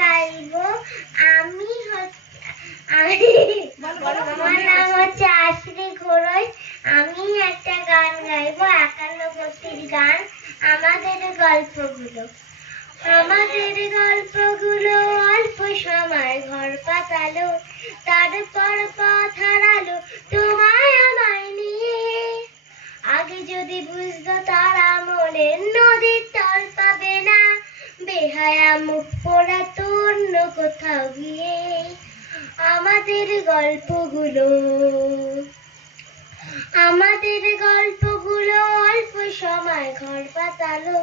গাইবো। আমি আমার নাম হচ্ছে আশ্রী ঘোড়ই। আমি একটা গান গাইবো, 51 গান। আমাদের গল্পগুলো অল্প সময় ঘর পাতালো, তারপর পথ হারালো তোমায় আমায় নিয়ে। আগে যদি বুঝতো তারা মনের নদীর তল পাবে না, বেহায়া মুখ পোড়াতো অন্য কোথাও গিয়ে। আমাদের গল্পগুলো অল্প সময় ঘর পাতালো,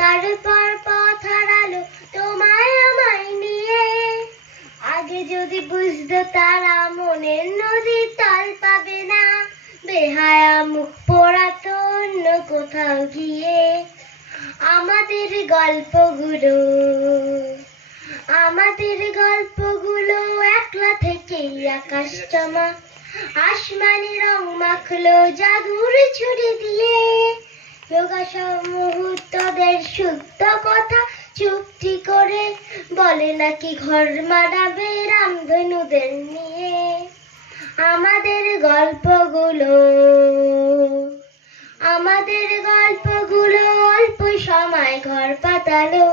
তারপর পথ হারালো তোমায় আমায় নিয়ে। আগে যদি বুঝতো তারা মনের নদীর তল পাবে না, বেহায়া মুখ পোড়াতো অন্য কোথাও গিয়ে। আমাদের গল্পগুলো একলা থেকেই আকাশ চমা, আসমানি রং মাখলো জাদুর ছুরি দিয়ে। যোগাসব মুহূর্তদের শুদ্ধ কথা চুপটি করে বলে নাকি ঘর মানাবে রামধনুদের নিয়ে। আমাদের গল্পগুলো অল্প সময় ঘর পাতালো,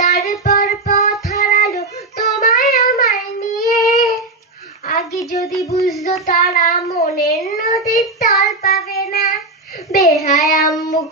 তারপর পথ হারালো তোমায় আমায় নিয়ে। আগে যদি বুঝতো তারা মনের নদীর তল পাবে না, বেহায়া মুখ